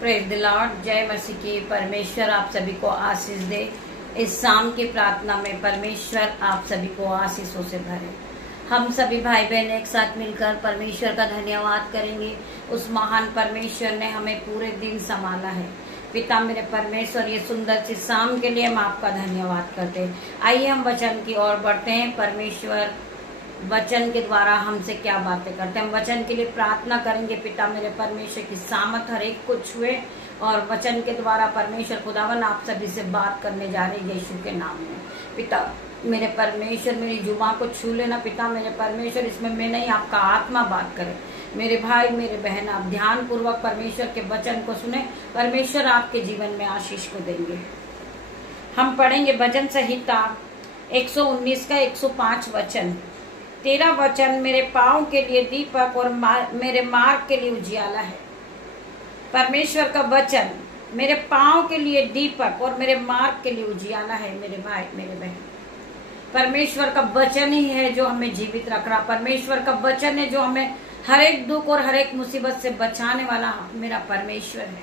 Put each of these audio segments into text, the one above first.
Praise the Lord. जय मसीह की। परमेश्वर आप सभी को आशीष दे। इस शाम की प्रार्थना में परमेश्वर आप सभी को आशीषों से भरे। हम सभी भाई बहन एक साथ मिलकर परमेश्वर का धन्यवाद करेंगे। उस महान परमेश्वर ने हमें पूरे दिन संभाला है। पिता मेरे परमेश्वर, ये सुंदर सी शाम के लिए हम आपका धन्यवाद करते हैं। आइए हम वचन की ओर बढ़ते हैं। परमेश्वर वचन के द्वारा हमसे क्या बातें करते हैं। हम वचन के लिए प्रार्थना करेंगे। पिता मेरे परमेश्वर की सामर्थ हर एक को छुए और वचन के द्वारा परमेश्वर खुदावन आप सभी से बात करने जा रहे हैं यीशु के नाम में। पिता मेरे परमेश्वर मेरी जुबान को छू लेना। पिता मेरे परमेश्वर, इसमें मैं नहीं आपका आत्मा बात करे। मेरे भाई मेरे बहन आप ध्यान पूर्वक परमेश्वर के वचन को सुने। परमेश्वर आपके जीवन में आशीष को देंगे। हम पढ़ेंगे भजन संहिता 119 का 105 वचन। तेरा वचन मेरे पाँव के लिए दीपक और मेरे मार्ग के लिए उजियाला है। परमेश्वर का वचन मेरे पाँव के लिए दीपक और मेरे मार्ग के लिए उजियाला है। मेरे भाई मेरे बहन, परमेश्वर का वचन ही है जो हमें जीवित रख रहा। परमेश्वर का वचन है जो हमें हर एक दुख और हर एक मुसीबत से बचाने वाला मेरा परमेश्वर है।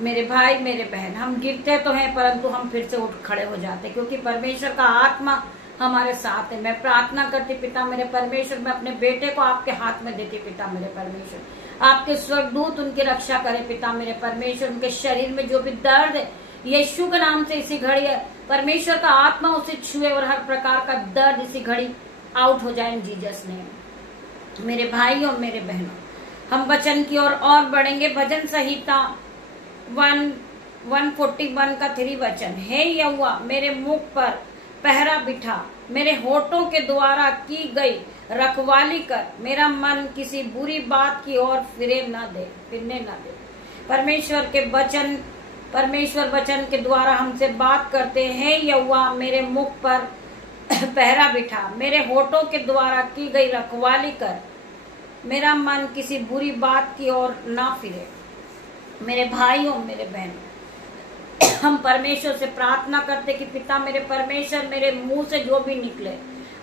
मेरे भाई मेरे बहन, हम गिरते तो हैं परंतु हम फिर से उठ खड़े हो जाते, क्योंकि परमेश्वर का आत्मा हमारे साथ है। मैं प्रार्थना करती पिता मेरे परमेश्वर, मैं अपने बेटे को आपके हाथ में देती। पिता मेरे परमेश्वर, आपके स्वर्गदूत उनकी रक्षा करे। पिता मेरे परमेश्वर, उनके शरीर में जो भी दर्द है यीशु के नाम से इसी घड़ी है परमेश्वर का आत्मा उसे छुए और हर प्रकार का दर्द इसी घड़ी आउट हो जाए इन जीसस नेम। मेरे भाई और मेरे बहनों, हम वचन की ओर और बढ़ेंगे। भजन संहिता 141 का 3 वचन। हे यहोवा मेरे मुख पर पहरा बिठा, मेरे होठों के द्वारा की गई रखवाली कर, मेरा मन किसी बुरी बात की ओर फिरने न दे। परमेश्वर वचन के द्वारा हमसे बात करते हैं। यहोवा मेरे मुख पर पहरा बिठा, मेरे होठों के द्वारा की गई रखवाली कर, मेरा मन किसी बुरी बात की ओर ना फिरे। मेरे भाइयों मेरे बहनों, हम परमेश्वर से प्रार्थना करते कि पिता मेरे परमेश्वर, मेरे मुंह से जो भी निकले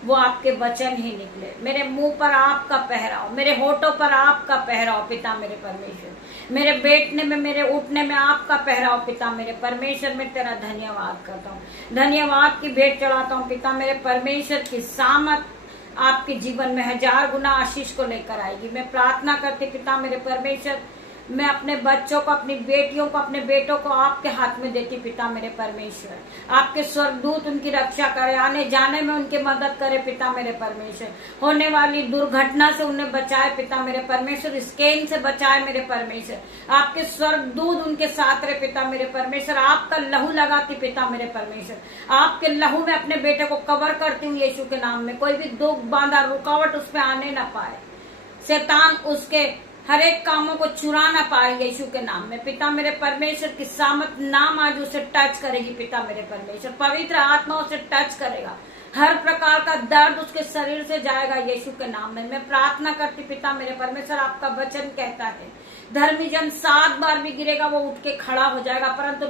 वो आपके वचन ही निकले। मेरे मुंह पर आपका पहराओ, मेरे होठों पर आपका पहराओ। पिता मेरे परमेश्वर, मेरे बैठने में मेरे उठने में आपका पहराओ। पिता मेरे परमेश्वर, मैं तेरा धन्यवाद करता हूँ, धन्यवाद की भेंट चढ़ाता हूँ। पिता मेरे परमेश्वर की सामर्थ आपके जीवन में 1000 गुना आशीष को लेकर आएगी। मैं प्रार्थना करती पिता मेरे परमेश्वर, मैं अपने बच्चों को, अपनी बेटियों को, अपने बेटों को आपके हाथ में देती। पिता मेरे परमेश्वर, आपके स्वर्गदूत उनकी रक्षा करे, आने जाने में उनकी मदद करे। पिता मेरे परमेश्वर, होने वाली दुर्घटना से उन्हें बचाए। पिता मेरे परमेश्वर, स्कैन से बचाए। मेरे परमेश्वर, आपके स्वर्गदूत उनके साथ रहे। पिता मेरे परमेश्वर, आपका लहू लगाती। पिता मेरे परमेश्वर, आपके लहू में अपने बेटे को कवर करती हूँ यीशु के नाम में। कोई भी दुख बांधा रुकावट उस पर आने ना पाए, शैतान उसके हर एक कामों को चुरा ना पाए यीशु के नाम में। पिता मेरे परमेश्वर की सामर्थ नाम आज उसे टच करेगी। पिता मेरे परमेश्वर, पवित्र आत्मा उसे टच करेगा। हर प्रकार का दर्द उसके शरीर से जाएगा यीशु के नाम में। मैं प्रार्थना करती पिता मेरे परमेश्वर, आपका वचन कहता है धर्मी जन 7 बार भी गिरेगा वो उठ के खड़ा हो जाएगा, परंतु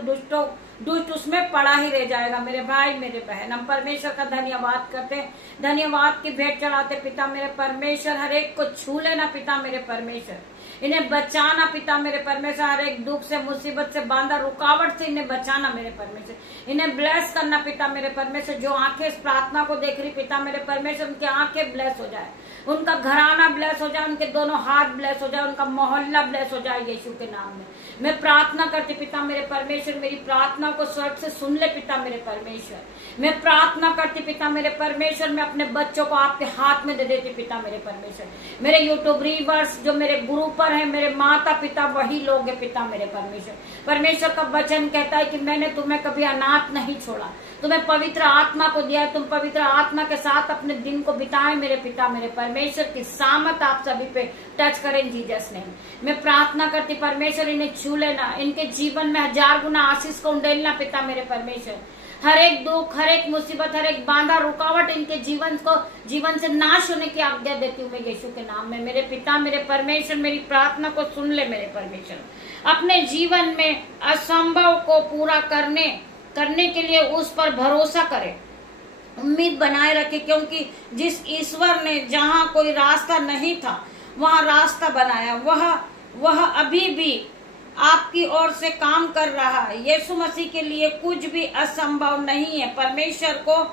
दुष्ट उसमें पड़ा ही रह जाएगा। मेरे भाई मेरे बहन, हम परमेश्वर का धन्यवाद करते हैं, धन्यवाद की भेंट चढ़ाते। पिता मेरे परमेश्वर, हर एक को छू लेना। पिता मेरे परमेश्वर, इन्हें बचाना। पिता मेरे परमेश्वर, हर एक दुख से, मुसीबत से, बांधा रुकावट से इन्हें बचाना। मेरे परमेश्वर, इन्हें ब्लेस करना। पिता मेरे परमेश्वर, जो आंखें इस प्रार्थना को देख रही पिता मेरे परमेश्वर, उनकी आंखें ब्लेस हो जाए, उनका घराना ब्लेस हो जाए, उनके दोनों हाथ ब्लेस हो जाए, उनका मोहल्ला ब्लेस हो जाए यीशु के नाम में। मैं प्रार्थना करती पिता मेरे परमेश्वर, मेरी प्रार्थना को स्वर्ग से सुन ले। पिता मेरे परमेश्वर, मैं प्रार्थना करती पिता मेरे परमेश्वर, मैं अपने बच्चों को आपके हाथ में दे देती। पिता मेरे परमेश्वर, मेरे यूट्यूब रीवर्स जो मेरे गुरु पर है, मेरे माता पिता वही लोग है। पिता मेरे परमेश्वर, परमेश्वर का वचन कहता है कि मैंने तुम्हें कभी अनाथ नहीं छोड़ा, तुम्हें पवित्र आत्मा को दिया है, तुम पवित्र आत्मा के साथ अपने दिन को बिताए। मेरे पिता मेरे परमेश्वर की सामर्थ आप सभी पे टच करें जीसस नेम। मैं प्रार्थना करती परमेश्वर, इन्हें छू लेना, इनके जीवन में 1000 गुना आशीष को उंडेलना। पिता मेरे परमेश्वर, हर एक दुख, हर एक मुसीबत, हर एक बांधा रुकावट इनके जीवन से नाश होने की आज्ञा देती हूँ मैं यीशु के नाम में। मेरे पिता मेरे परमेश्वर, मेरी प्रार्थना को सुन ले। मेरे परमेश्वर, अपने जीवन में असंभव को पूरा करने के लिए उस पर भरोसा करे, उम्मीद बनाए रखे, क्योंकि जिस ईश्वर ने जहाँ कोई रास्ता नहीं था वहाँ रास्ता बनाया, वह अभी भी आपकी ओर से काम कर रहा है। यीशु मसीह के लिए कुछ भी असंभव नहीं है। परमेश्वर को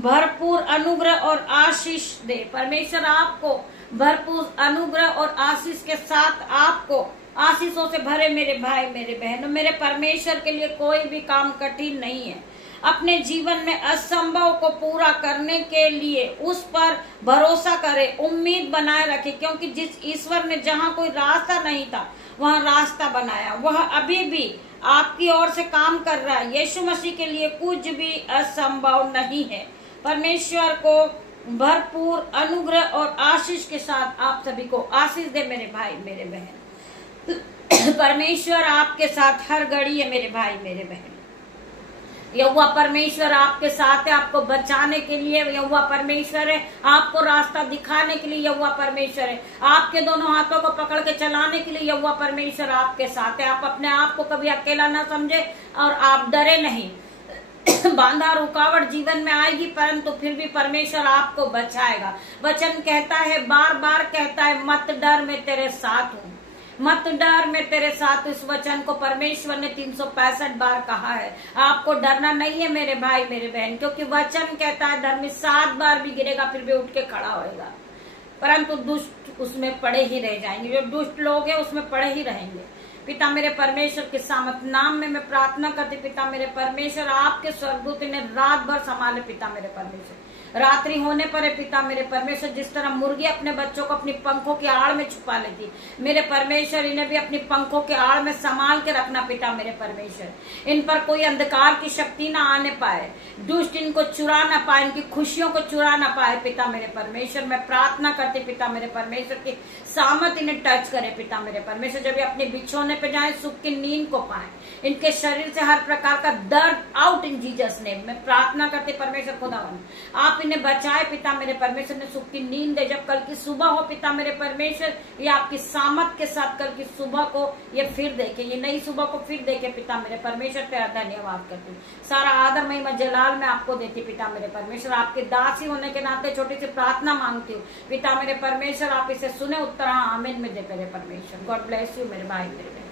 भरपूर अनुग्रह और आशीष दे। परमेश्वर आपको भरपूर अनुग्रह और आशीष के साथ आपको आशीषों से भरे। मेरे भाई मेरे बहनों, मेरे परमेश्वर के लिए कोई भी काम कठिन नहीं है। अपने जीवन में असंभव को पूरा करने के लिए उस पर भरोसा करें, उम्मीद बनाए रखें, क्योंकि जिस ईश्वर ने जहां कोई रास्ता नहीं था वहां रास्ता बनाया, वह अभी भी आपकी ओर से काम कर रहा है। यीशु मसीह के लिए कुछ भी असंभव नहीं है। परमेश्वर को भरपूर अनुग्रह और आशीष के साथ आप सभी को आशीष दे मेरे भाई मेरे बहन। परमेश्वर आपके साथ हर घड़ी है मेरे भाई मेरे बहन। यहोवा परमेश्वर आपके साथ है, आपको बचाने के लिए यहोवा परमेश्वर है, आपको रास्ता दिखाने के लिए यहोवा परमेश्वर है, आपके दोनों हाथों को पकड़ के चलाने के लिए यहोवा परमेश्वर आपके साथ है। आप अपने आप को कभी अकेला ना समझे और आप डरे नहीं। बाधा रुकावट जीवन में आएगी, परंतु फिर भी परमेश्वर आपको बचाएगा। वचन कहता है, बार बार कहता है, मत डर मैं तेरे साथ हूँ, मत डर मैं तेरे साथ। इस वचन को परमेश्वर ने 365 बार कहा है। आपको डरना नहीं है मेरे भाई मेरे बहन, क्योंकि वचन कहता है धर्मी 7 बार भी गिरेगा फिर भी उठ के खड़ा होएगा, परंतु दुष्ट उसमें पड़े ही रह जाएंगे। जो दुष्ट लोग हैं उसमें पड़े ही रहेंगे। पिता मेरे परमेश्वर के सामत नाम में मैं प्रार्थना करती, पिता मेरे परमेश्वर आपके स्वर्गदूत इन्हें रात भर संभाले। पिता मेरे परमेश्वर रात्रि होने पर है पिता मेरे परमेश्वर, जिस तरह मुर्गी अपने बच्चों को अपनी पंखों की आड़ में छुपा लेती, मेरे परमेश्वर इन्हें भी अपनी पंखों के आड़ में संभाल के रखना। पिता मेरे परमेश्वर इन पर कोई अंधकार की शक्ति ना आने पाए, दुष्ट इनको चुरा ना पाए, इनकी खुशियों को चुरा ना पाए। पिता मेरे परमेश्वर मैं प्रार्थना करती, पिता मेरे परमेश्वर की सामत इन्हें टच करे। पिता मेरे परमेश्वर जब ये अपने बिछोने पे जाए सुख की नींद को पाए, इनके शरीर से हर प्रकार का दर्द आउट इन जीसस नेम। मैं प्रार्थना करती परमेश्वर खुदावन आप इन्हें बचाए। पिता मेरे परमेश्वर ने सुख की नींद दे। जब कल की सुबह हो पिता मेरे परमेश्वर, ये आपकी सामत के साथ कल की सुबह को ये फिर देखे, ये नई सुबह को फिर देखे। पिता मेरे परमेश्वर तेरा धन्यवाद करती हूँ। सारा आदर महिमा जलाल मैं आपको देती पिता मेरे परमेश्वर। आपके दासी होने के नाते छोटी सी प्रार्थना मांगती हूँ पिता मेरे परमेश्वर, आप इसे सुने उत्तर आमीन में दे मेरे परमेश्वर। गॉड ब्लेस यू मेरे भाई मेरे।